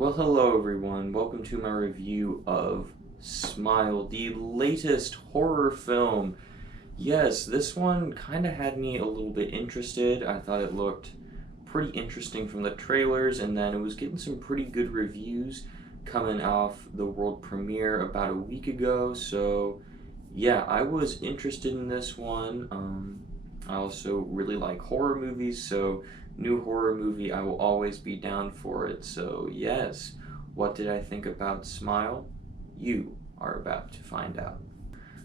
Well, hello everyone. Welcome to my review of Smile, the latest horror film. Yes, this one kind of had me a little bit interested. I thought it looked pretty interesting from the trailers, and then it was getting some pretty good reviews coming off the world premiere about a week ago. So, yeah, I was interested in this one. I also really like horror movies, so new horror movie, I will always be down for it. So, yes, what did I think about Smile? You are about to find out.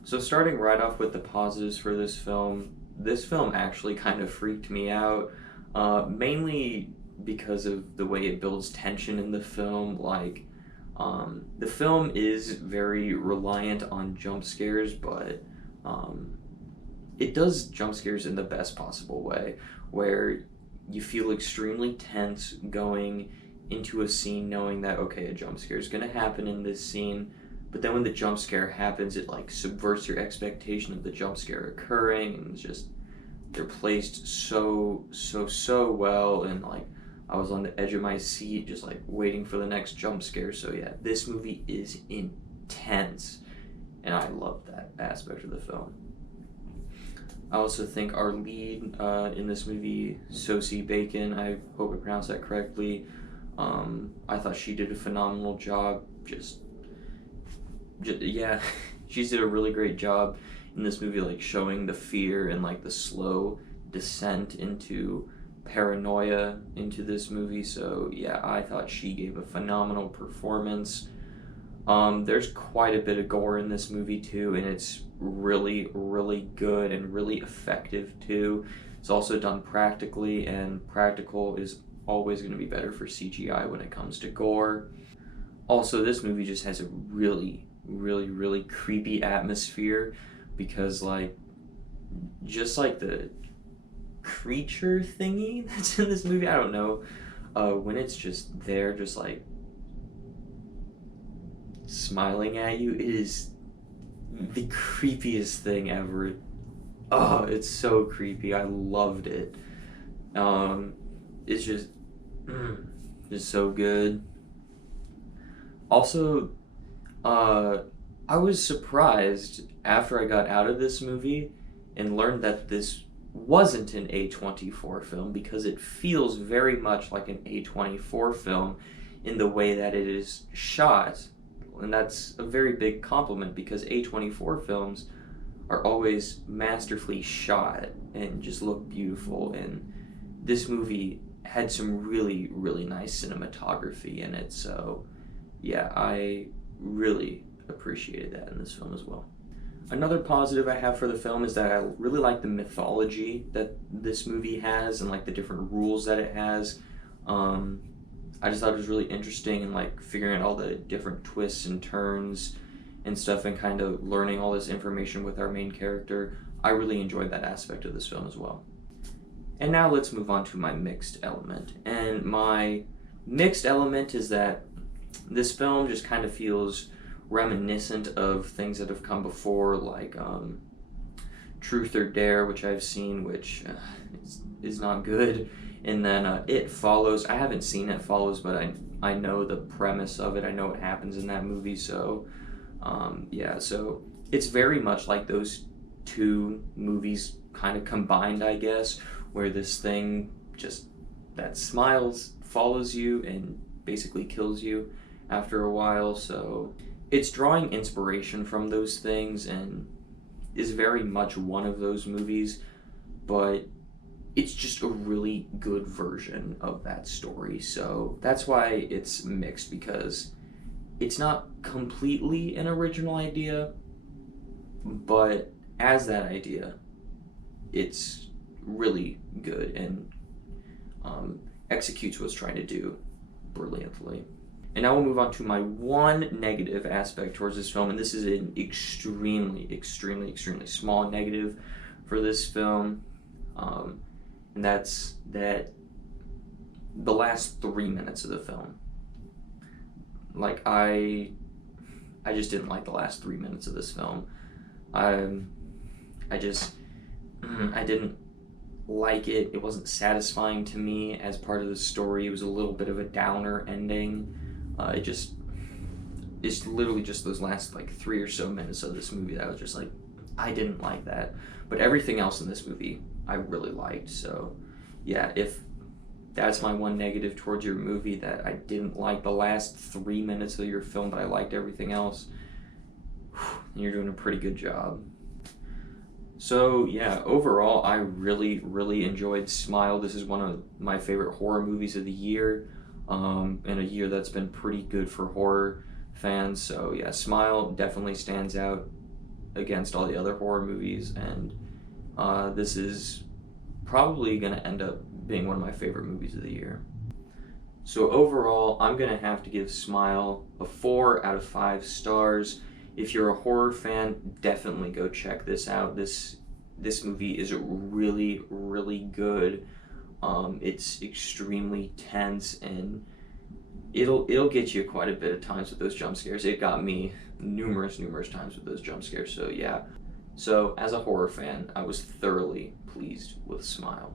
So, starting right off with the positives for this film actually kind of freaked me out, mainly because of the way it builds tension in the film. The film is very reliant on jump scares, but it does jump scares in the best possible way, where you feel extremely tense going into a scene knowing that, okay, a jump scare is going to happen in this scene, but then when the jump scare happens, it like subverts your expectation of the jump scare occurring, and it's just, they're placed so well, and like, I was on the edge of my seat just like waiting for the next jump scare. So yeah, this movie is intense, and I love that aspect of the film. I also think our lead in this movie, Sosie Bacon, I hope I pronounced that correctly. I thought she did a phenomenal job. Yeah, she did a really great job in this movie, like showing the fear and like the slow descent into paranoia into this movie. So yeah, I thought she gave a phenomenal performance. There's quite a bit of gore in this movie too, and it's really good and really effective too. It's also done practically, and practical is always going to be better for CGI when it comes to gore. Also, this movie just has a really creepy atmosphere because just like the creature thingy that's in this movie, I don't know, when it's just there, just like smiling at you, it is the creepiest thing ever. Oh, it's so creepy. I loved it. It's just so good. Also, I was surprised after I got out of this movie and learned that this wasn't an A24 film, because it feels very much like an A24 film in the way that it is shot. And that's a very big compliment, because A24 films are always masterfully shot and just look beautiful, and this movie had some really nice cinematography in it. So yeah, I really appreciated that in this film as well. Another positive I have for the film is that I really like the mythology that this movie has, and like the different rules that it has. I just thought it was really interesting, and like figuring out all the different twists and turns and stuff, and kind of learning all this information with our main character. I really enjoyed that aspect of this film as well. And now let's move on to my mixed element. And my mixed element is that this film just kind of feels reminiscent of things that have come before, like Truth or Dare, which I've seen, which is not good. And then It Follows. I haven't seen It Follows, but I know the premise of it. I know what happens in that movie. So yeah, so it's very much like those two movies kind of combined, I guess, where this thing just that smiles follows you and basically kills you after a while. So it's drawing inspiration from those things and is very much one of those movies, but it's just a really good version of that story. So that's why it's mixed, because it's not completely an original idea, but as that idea, it's really good and executes what it's trying to do brilliantly. And now we'll move on to my one negative aspect towards this film, and this is an extremely small negative for this film, and that's that the last 3 minutes of the film. Like, I just didn't like the last 3 minutes of this film. I didn't like it. It wasn't satisfying to me as part of the story. It was a little bit of a downer ending. It's literally just those last like 3 or so minutes of this movie that I was just like, I didn't like that. But everything else in this movie I really liked. So yeah, if that's my one negative towards your movie, that I didn't like the last 3 minutes of your film, but I liked everything else, you're doing a pretty good job. So yeah, overall, I really, really enjoyed Smile. This is one of my favorite horror movies of the year, in a year that's been pretty good for horror fans. So yeah, Smile definitely stands out against all the other horror movies, and this is probably going to end up being one of my favorite movies of the year. So overall, I'm going to have to give Smile a 4 out of 5 stars. If you're a horror fan, definitely go check this out. This movie is really, really good. It's extremely tense, and it'll get you quite a bit of times with those jump scares. It got me numerous times with those jump scares. So yeah. So as a horror fan, I was thoroughly pleased with Smile.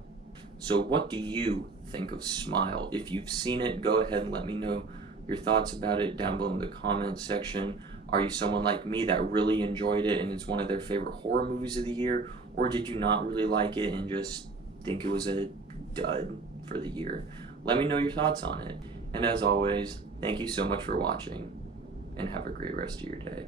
So what do you think of Smile? If you've seen it, go ahead and let me know your thoughts about it down below in the comments section. Are you someone like me that really enjoyed it and it's one of their favorite horror movies of the year? Or did you not really like it and just think it was a dud for the year? Let me know your thoughts on it. And as always, thank you so much for watching, and have a great rest of your day.